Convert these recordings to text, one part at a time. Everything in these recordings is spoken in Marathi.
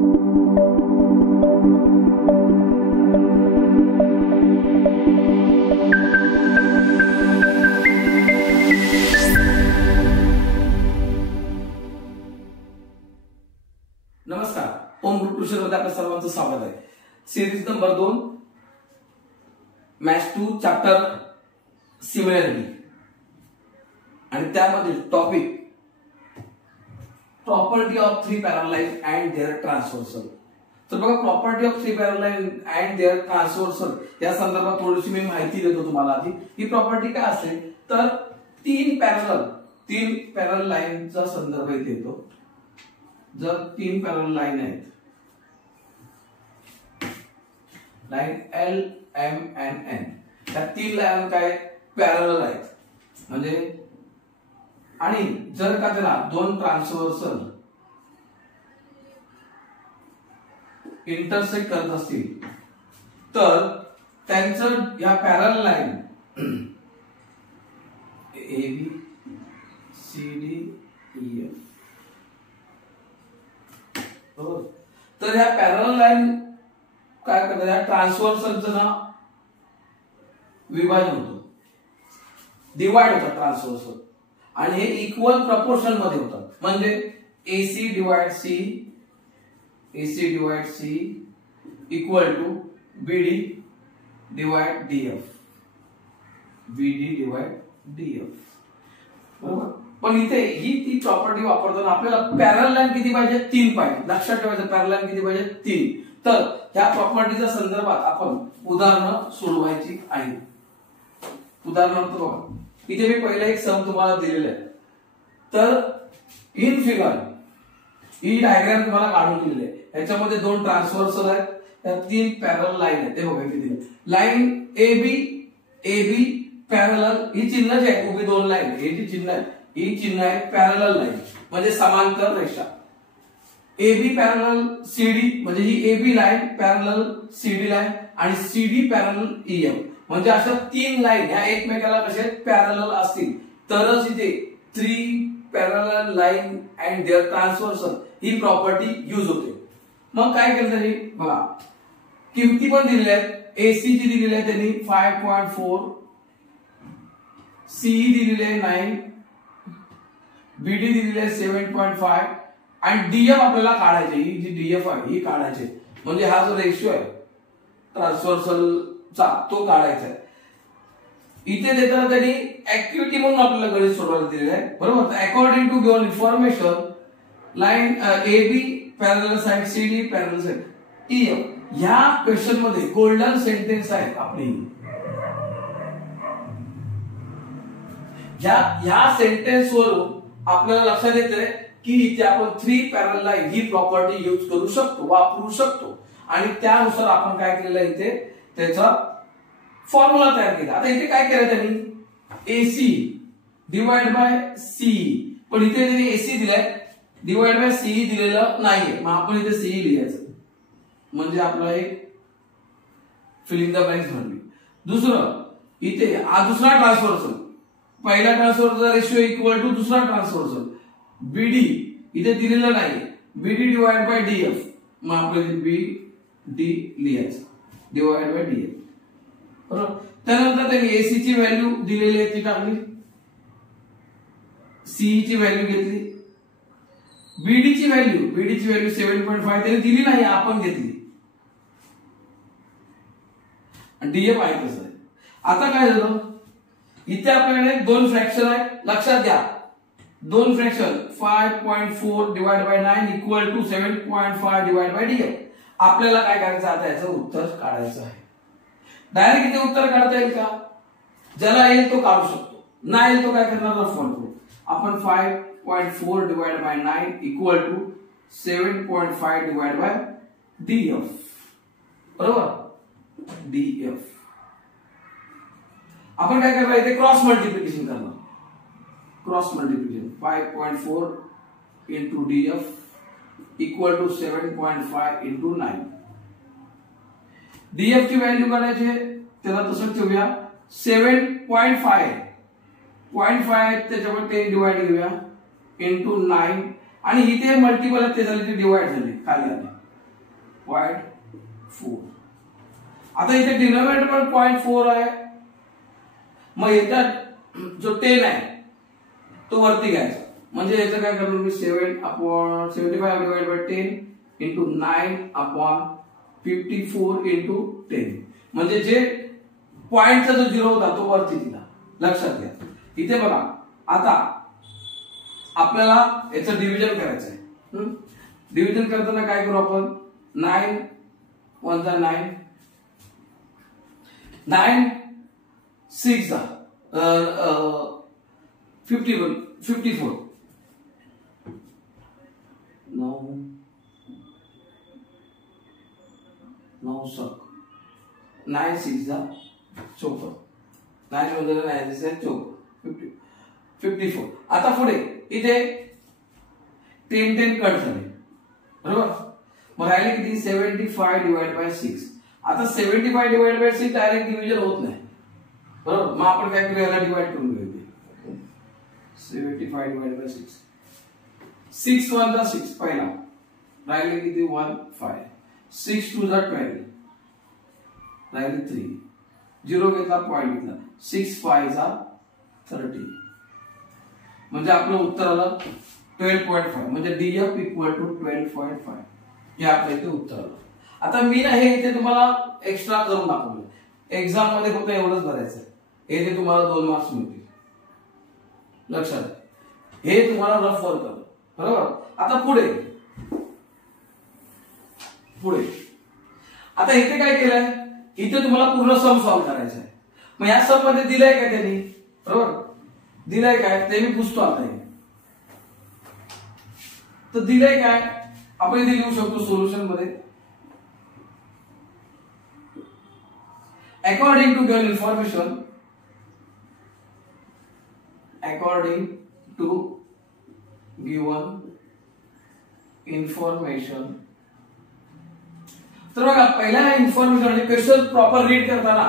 नमस्कार, ओम ग्रुप ट्युशन मध्ये आपल्या सर्वांचं स्वागत आहे। Series number 2 maths 2 chapter similarity आणि त्यामधील topic property of three parallel line and their transversal. तर बघा, property of three parallel line and their transversal या संदर्भात थोडीशी मी माहिती देतो तुम्हाला। आधी ही प्रॉपर्टी काय असेल तर तीन पॅरलल लाईनचा संदर्भ इथे येतो। जर तीन पॅरलल लाईन आहेत, line L M N N, त्या तीन लाईन काय पॅरलल आहेत म्हणजे, आणि जर का त्याला दोन ट्रान्सव्हर्सल इंटरसेक्ट करत असतील तर त्यांचं या parallel line A B C D E F, तर ह्या पॅरलल लाईन काय करतात, या ट्रान्सव्हर्सलचं ना विभाजन होतं, डिवाइड होतात ट्रान्सव्हर्सल, आणि हे इक्वल प्रपोर्शन मध्ये होतात। म्हणजे AC divide C equal to BD divide DF, BD divide DF, बरोबर। पण इथे ही ती प्रॉपर्टी वापरताना आपल्याला पॅरलल लाईन किती पाहिजे, तीन पाहिजे। लक्षात ठेवायचं, पॅरलल लाईन किती पाहिजे, तीन। तर ह्या प्रॉपर्टीच्या संदर्भात आपण उदाहरणं सोडवायची आहे। उदाहरणार्थ बघा, इथे मी पहिला एक सम तुम्हाला दिलेला आहे। तर इन फिगर ही डायग्राम तुम्हाला काढून दिलेली आहे। याच्यामध्ये दोन ट्रान्सव्हर्सल आहेत, त्या तीन पॅरलल लाईन आहेत। ते बघा किती लाईन AB पॅरलल, ही चिन्ह जे आहे उभी दोन लाईन, हे जी चिन्ह आहे ही चिन्ह आहे पॅरलल लाईन म्हणजे समांतर रेषा। AB पॅरलल CD म्हणजे ही AB line parallel CD line, आणि CD पॅरलल EF म्हणजे अशा तीन लाईन ह्या एकमेकाला कसे पॅरलल असतील तरच इथे three parallel line and their transversal ही प्रॉपर्टी यूज होते। मग काय केलं तरी बघा, किमती पण दिलेल्या आहेत। AC ची दिलेली आहे त्यांनी 5.4, CE दिलेली आहे 9, BD दिलेली आहे 7.5 आणि DF आपल्याला काढायचे। ही जी DF आहे ही काढायची, म्हणजे हा जो रेशिओ आहे ट्रान्सव्हर्सलचा तो काढायचा आहे। इथे देताना त्यांनी ऍक्टिव्हिटी म्हणून आपल्याला गणित सोडवायला दिलेलं आहे, बरोबर। According to given information line AB parallel side CD parallel side EF, ह्या क्वेश्चन मध्ये गोल्डन सेंटेन्स आहे आपली। ह्या सेंटेन्स वरून आपल्याला लक्षात येते की इथे आपण थ्री पॅरलल लाईन ही प्रॉपर्टी यूज करू शकतो, वापरू शकतो, आणि त्यानुसार आपण काय केलेलं इथे त्याचा फॉर्म्युला तयार केला। आता इथे काय केलं त्यांनी, AC डिवाइड बाय CE, पण इथे त्यांनी AC दिलाय, डिवाइड बाय CE दिलेलं नाहीये। मग आपण इथे CE लिहायचं, म्हणजे आपला एक फिलिंग द ब्लँक्स म्हणली। दुसरं, इथे हा दुसरा ट्रान्सव्हर्सल, पहिला ट्रान्सव्हर्सलचा रेशिओ इक्वल टू दुसरा ट्रान्सव्हर्सल BD इथे दिलेलं नाही, BD डिवाइड बाय DF, मग आपण इथे BD लिहायचं डिवाइड बाय DF, बरोबर। त्यानंतर त्यांनी AC ची व्हॅल्यू दिलेली आहे ती टाकली, CE ची व्हॅल्यू घेतली, BD ची व्हॅल्यू 7.5 त्यांनी दिली नाही, आपण घेतली, DF आहे तसं आहे। आता काय झालं, इथे आपल्याकडे दोन फ्रॅक्शन आहे, लक्षात घ्या दोन fraction 5.4 divide by 9 equal to 7.5 divide by DF। आपल्याला काय करायचं, आता याचं उत्तर काढायचं आहे। डायरेक्ट इथे उत्तर काढता येईल का, ज्याला येईल तो काढू शकतो, नाही येईल तो काय करणार, रफ करू। आपण 5.4 divide by 9 equal to 7.5 divide by DF, बरोबर DF। आपण काय करणार, इथे क्रॉस मल्टिप्लिकेशन करणार, cross multiplication 5.4 into DF equal to 7.5 into 9। DF ची व्हॅल्यू काढायची, त्याला तसंच ठेवूया, 7.5 त्याच्यामध्ये डिवाइड घेऊया इंटू 9, आणि इथे मल्टिपल आहे ते झाले, ते डिवाइड झाले खाली आले, 0.4. आता इथे डिनोमिनेटर पण 0.4 आहे, मग याच्यात जो 10 आहे तो वरती घ्यायचा. म्हणजे याचं काय करणार मी 7/75 डिवाइड बाय 10 इंटू 9/54 इंटू 10. म्हणजे जे पॉइंटचा जो 0 होता तो वरती दिला. लक्षात घ्या. इथे बघा आता आपल्याला याचं डिव्हिजन करायचं आहे. डिव्हिजन करताना काय करू आपण, 9 1 जा 9, 9 6 जा 54, 9 सक 9 6 जा 54, 9 1 जा 9 6 54, 54. आता पुढे इथे 10 कट झाले, बरोबर. मग राहिले किती, 75 डिवाइड बाय 6. आता 75 डिवाइड बाय 6 डायरेक्ट डिव्हिजन होत नाही, बरोबर. मग आपण काय करूया, याला डिवाइड करून घेऊ. 75 डिवाइड बाय 6, 6 1 जा 6 पहिला, राहिले किती 1 5, 6 2 जा 12, राहिले 3, 0 घेतला पॉइंट घेतला, 6 5 जा 30. म्हणजे आपलं उत्तर आलं 12.5. म्हणजे DF इक्वल टू 12.5. हे आपल्या इथे उत्तर आलं. आता मी ना हे इथे तुम्हाला एक्स्ट्रा करून दाखवलं. एक्झाम मध्ये फक्त एवढंच भरायचं, हे तुम्हाला 2 मार्क्स मिळतील. लक्षात, हे तुम्हाला रफ वर्क करतो, बरोबर. आता पुढे आता इथे काय केलंय, इथे तुम्हाला पूर्ण सम सॉल्व्ह करायचा आहे. मग या सम मध्ये दिलंय काय त्यांनी, बरोबर, दिलंय काय ते मी पुसतो आता. तर दिलंय काय आपण इथे लिहू शकतो सोल्युशन मध्ये, according to given information, according to given information. तर बघा पहिल्या इन्फॉर्मेशन म्हणजे क्वेश्चन प्रॉपर रीड करताना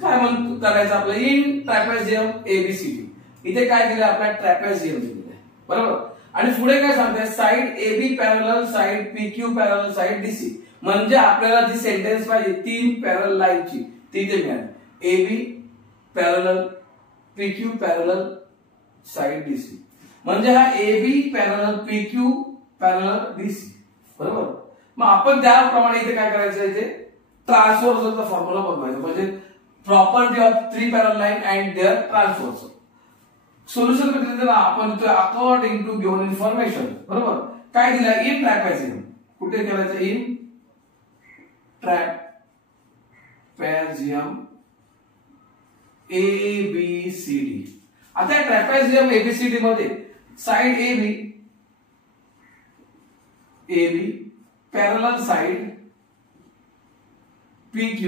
काय करायचं आपलं, इन ट्रॅपेझियम ABCD. इथे काय दिलं आपल्या, ट्रॅपेझियम दिलेलं, बरोबर. आणि पुढे काय सांगते, side AB parallel side PQ parallel side DC. म्हणजे आपल्याला जी सेंटेन्स पाहिजे 3 पॅरलल लाईनची ती इथे मिळाली. AB parallel PQ parallel side DC. म्हणजे हा AB parallel PQ parallel DC, बरोबर. मग आपण त्याप्रमाणे इथे काय करायचं, इथे ट्रान्सव्हर्सलचा फॉर्म्युला बनवायचा. म्हणजे property of 3 parallel line and their transversal. Solution मध्ये आपण अकॉर्डिंग टू गिवन इन्फॉर्मेशन, बरोबर. काय दिलं, इन ट्रॅपेझियम. कुठे करायचं, इन ट्रॅपेझियम ABCD. आता ट्रॅपेझियम ABCD मध्ये side AB parallel side PQ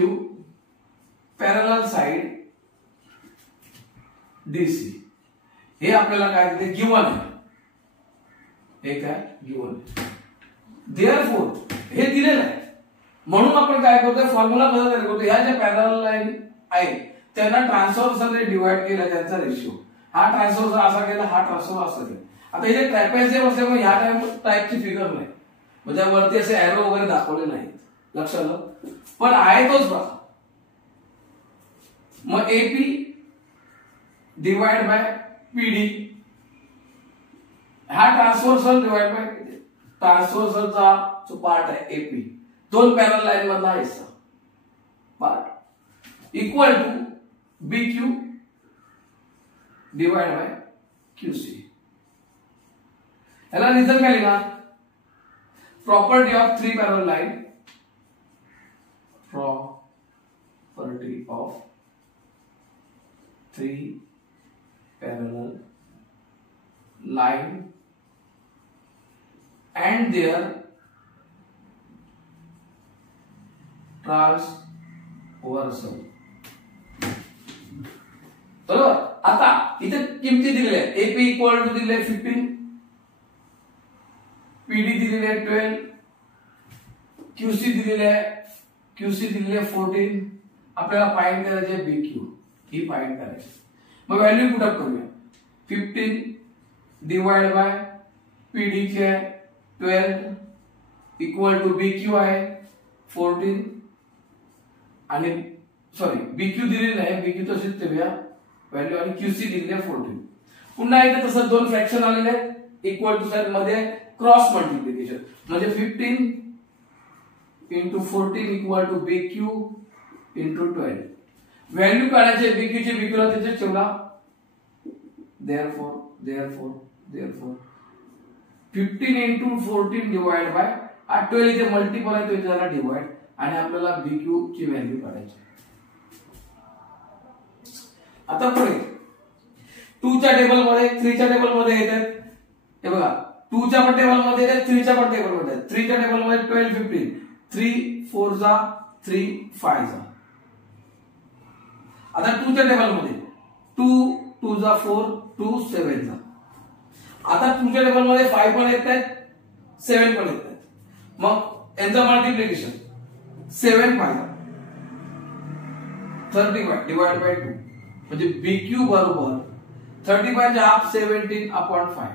parallel side DC. हे आपल्याला काय दिले, गिवन आहे. हे काय गिवन आहे. देअरफॉर हे दिलेलं आहे, म्हणून आपण काय करतोय, फॉर्म्युला बदल करतो. ह्या ज्या पॅरलल लाईन आहेत त्यांना ट्रान्सव्हर्सलने डिवाइड केला, त्यांचा रेशिओ. हा ट्रान्सव्हर्सल असा केला, हा ट्रान्सव्हर्सल असा केला. आता इथे ट्रॅपेझियम असल्यामुळे ह्या टाइपची फिगर नाही, म्हणजे वरती असे एरो वगैरे दाखवले नाहीत, लक्षात आलं. पण आहे तोच बघा. मग AP डिवाइड बाय PD, हा ट्रान्सव्हर्सल डिवाइड बाय ट्रान्सव्हर्सलचा जो पार्ट आहे AP, 2 पॅरलल लाईन मधला हिस्सा part, equal to BQ divide by QC. याला रिझल्ट काय लिहिणार, property of 3 parallel line, property of 3 parallel line and their transversal. बरोबर. आता इथे किमती दिलेल्या आहेत. AP इक्वल टू दिले 15, PD दिलेले 12, QC दिलेले 14. आपल्याला फाइंड करायचे BQ, ही फाइंड करायची. मग व्हॅल्यू पुट अप करूया. 15 डिवाइड बाय PD ची आहे 12 इक्वल टू BQ आहे 14 आणि सॉरी BQ दिलेली नाही, BQ तशीच ठेवूया व्हॅल्यू आणि QC दिलेली आहे 14. पुन्हा इथे तसं दोन फ्रॅक्शन आलेले आहेत इक्वल टू साइन मध्ये क्रॉस मल्टिप्लिकेशन म्हणजे 15 into 14 equal to BQ into 12. Value काढायचे BQ चे BQ ला तिथे ठेवला. therefore 15 into 14 डिवाइड बाय 12 इथे मल्टिपल आहे तो इथे झाला डिवाइड आणि आपल्याला BQ ची व्हॅल्यू काढायची. आता पुढे 2 च्या टेबल मध्ये 3 च्या टेबल मध्ये येतात. हे बघा 2 च्या पण टेबल मध्ये येतात, 3 च्या पण टेबल मध्ये येतात. 3 च्या टेबल मध्ये 12 15 3 4 जा 3 5 जा. आता 2 च्या टेबल मध्ये 2 2 जा 4 2 7 जा. आता 2 च्या टेबल मध्ये 5 पण येतात 7 पण येतात. मग यांचं मल्टिप्लिकेशन 7 5 35 डिवाइड बाय 2 म्हणजे BQ बरोबर 35 चा हाफ 17/5.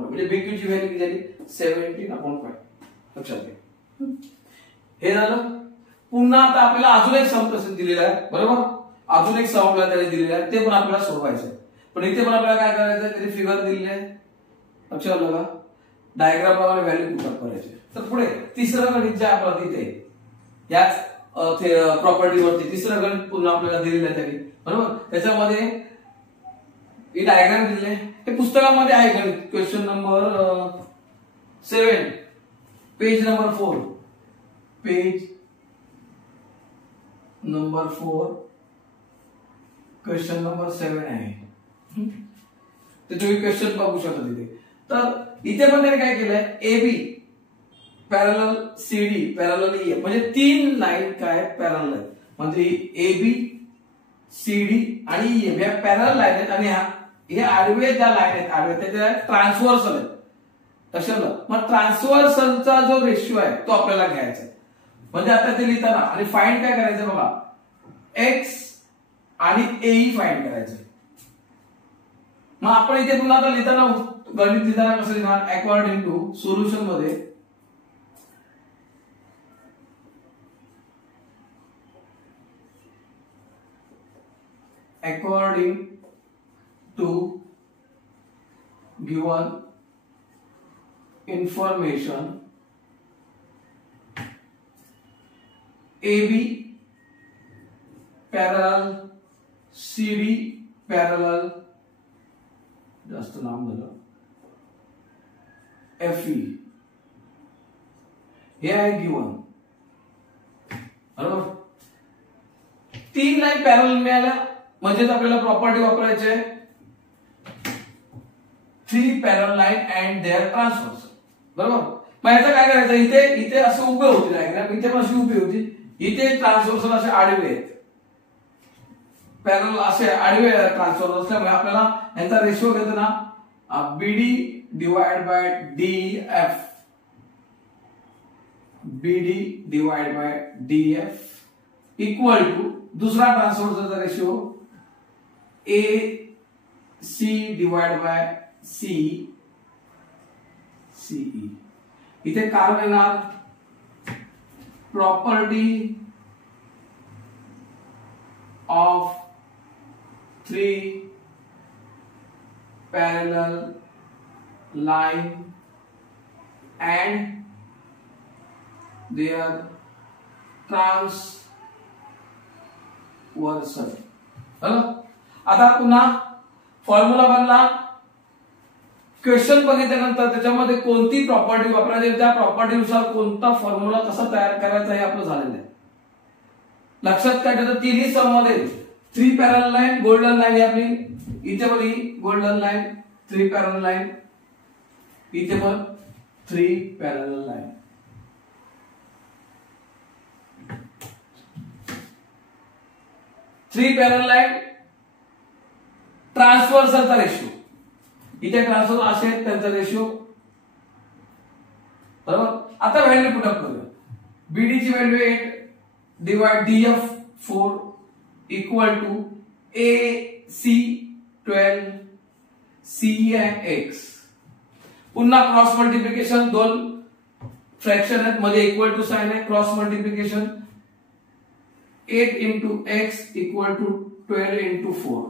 म्हणजे BQ ची व्हॅल्यू किती झाली 17/5. लक्षात घ्या. हे झालं. पुन्हा आता आपल्याला अजून एक सम प्रश्न दिलेला आहे बरोबर. अजून एक सम आपल्याला त्याने दिलेला आहे ते पण आपल्याला सोडवायचं आहे. पण इथे पण आपल्याला काय करायचं आहे त्याने फिगर दिलेली आहे. लक्षात आलं का. डायग्राम प्रमाणे व्हॅल्यू पुट करायचे. तर पुढे तिसरं गणित जे आपल्याला तिथे याच प्रॉपर्टी वरती तिसरं गणित पुन्हा आपल्याला दिलेलं आहे त्याने बरोबर. त्याच्यामध्ये ही डायग्राम दिलेली आहे. हे पुस्तकामध्ये आहे गणित. Question number 7 page number 4 question number 7 आहे. तर तुम्ही क्वेश्चन बघू शकता तिथे. तर इथे पण त्याने काय केलंय AB parallel CD parallel EF म्हणजे 3 लाईन काय पॅरलल आहेत. म्हणजे AB CD आणि EF या पॅरलल लाईन आहेत आणि हे आडवे ज्या लाईन आहेत आडवे त्याच्या ट्रान्सव्हर्सल आहेत. लक्षात. मग ट्रान्सव्हर्सलचा जो रेशिओ आहे तो आपल्याला घ्यायचा आहे. म्हणजे आता ते लिहिताना आणि फाइंड काय करायचं बघा X आणि AE फाइंड करायचं. मग आपण इथे पुन्हा आता लिहिताना गणित लिहिताना कसं लिहिणार अकॉर्डिंग टू सोल्युशन मध्ये according to given information AB parallel CD parallel जास्त नाम झालं FE हे आहे गिवन बरोबर. 3 लाईन पॅरलल मिळाल्या म्हणजेच आपल्याला प्रॉपर्टी वापरायची आहे 3 parallel line and their transversal बरोबर. मग याचं काय करायचं इथे असं उभे होते डायग्राम इथे पण अशी उभी होती इथे ट्रान्सव्हर्सल असे आडवे आहेत पॅरलल असे आडवे ट्रान्सव्हर्सल असल्यामुळे आपल्याला यांचा रेशिओ घेतो ना BD divide by DF BD divide by DF equal to दुसरा ट्रान्सव्हर्सलचा ratio AC divide by CE इथे काय येणार property of 3 parallel line and their transversal. आता पुन्हा फॉर्म्युला बनला. क्वेश्चन बघितल्यानंतर त्याच्यामध्ये कोणती प्रॉपर्टी वापरायची त्या प्रॉपर्टीनुसार कोणता फॉर्म्युला कसा तयार करायचा हे आपलं झालेलं आहे. लक्षात काय ठेवायचं तिन्ही सम मध्ये 3 पॅरलल लाईन गोल्डन लाईन आपली इथे पण गोल्डन लाईन 3 पॅरलल लाईन इथे पण 3 parallel line. Three parallel line ट्रान्सव्हर्सलचा रेशिओ इथे ट्रान्सफर असे आहेत त्यांचा रेशिओ बरोबर. आता व्हॅल्यू पुट अप करूया. BD ची value 8 divide DF 4 equal to AC 12 CE X पुन्हा क्रॉस मल्टिप्लिकेशन, दोन फ्रॅक्शन आहेत मध्ये इक्वल टू साइन आहे, cross multiplication 8 into x equal to 12 into 4.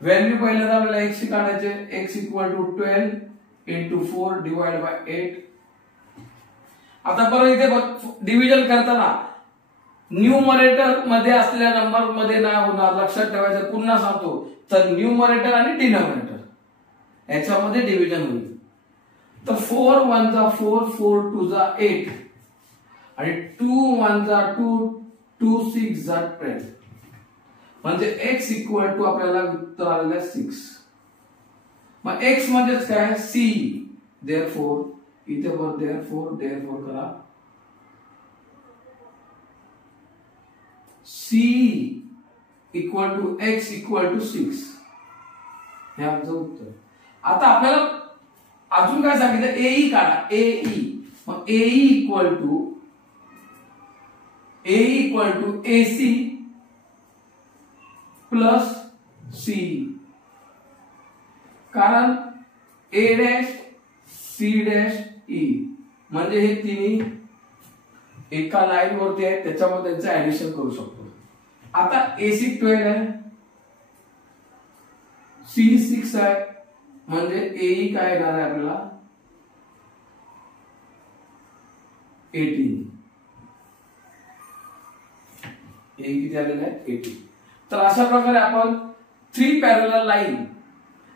Value पहिल्यांदा आपल्याला x ची काढायचे, x equal to 12 into 4 divided by 8. आता परत इथे डिव्हिजन करताना न्यूमरेटर मध्ये असलेल्या नंबर मध्ये नाही होणार, लक्षात ठेवायचं. पुन्हा सांगतो, तर न्यूमरेटर आणि डिनॉमिनेटर याच्यामध्ये डिव्हिजन होईल. तर 4 1 जा 4, 4 2 जा 8 आणि 2 1 जा 2, 2 6 जा 12. म्हणजे x इक्वल टू आपल्याला उत्तर आलेलं आहे 6. मग x म्हणजेच काय, c. देअरफॉर इथे वर देअरफॉर करा, c equal to x equal to 6. हे आमचं उत्तर. आता आपल्याला अजून काय सांगितलं, AE काढा, AE. मग AE equal to AC plus C. कारण A dash C dash E म्हणजे हे तिन्ही एका लाईन वरती आहेत, त्याच्यामध्ये त्यांचं ऍडिशन करू शकतो. आता AC 12 आहे, C 6 आहे, म्हणजे AE काय येणार आहे आपल्याला 18. AE किती आलेलं आहे 18. तर अशा प्रकारे आपण 3 पॅरलल लाईन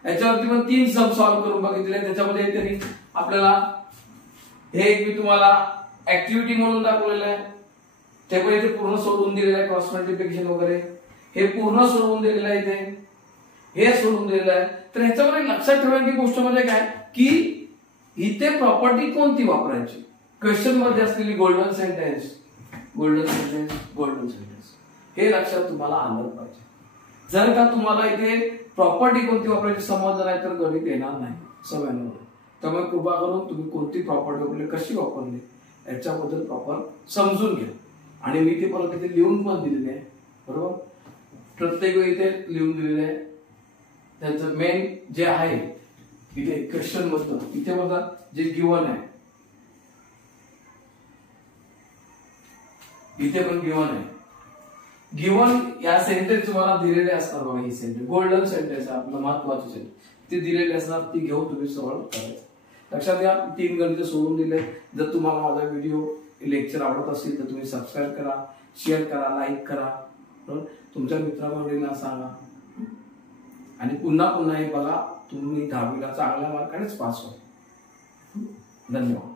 याच्यावरती पण 3 सम सॉल्व्ह करून बघितले. त्याच्यामध्ये तरी आपल्याला हे एक मी तुम्हाला ऍक्टिव्हिटी म्हणून दाखवलेलं आहे, ते पण इथे पूर्ण सोडवून दिलेलं आहे. क्रॉस मल्टिप्लिकेशन वगैरे हे पूर्ण सोडवून दिलेलं आहे, इथे हे सोडून दिलेलं आहे. तर ह्याच्यामध्ये लक्षात ठेवायची गोष्ट म्हणजे काय की इथे प्रॉपर्टी कोणती वापरायची, क्वेश्चन मध्ये असलेली गोल्डन सेंटेन्स हे लक्षात तुम्हाला आलं पाहिजे. जर का तुम्हाला इथे प्रॉपर्टी कोणती वापरायची समजलं नाही तर गणित येणार नाही सगळ्यांना. त्यामुळे कृपा करून तुम्ही कोणती प्रॉपर्टी वापरली, कशी वापरली याच्याबद्दल प्रॉपर समजून घ्या. आणि मी ते परत इथे लिहून पण दिलेले आहे, बरोबर. प्रत्येक वेळी इथे लिहून दिलेले आहे. त्यांचं मेन जे आहे इथे क्वेश्चन मधलं, इथे बघा जे गिवन आहे, इथे पण गिवन आहे. गिवन या सेंटेन्स तुम्हाला दिलेले असणार बघा. ही सेंटेन्स गोल्डन सेंटेन्स आहे, आपलं महत्वाचं सेंटेन्स, ते दिलेले असणार, ती घेऊन तुम्ही सॉल्व्ह करायचं. लक्षात घ्या, 3 गणित सोडून दिले. जर तुम्हाला माझा व्हिडिओ लेक्चर आवडत असेल तर तुम्ही सबस्क्राईब करा, शेअर करा, लाईक करा, तुमच्या मित्रांना सांगा. आणि पुन्हा हे बघा, तुम्ही 10वीला चांगल्या मार्कानेच पास व्हा. धन्यवाद.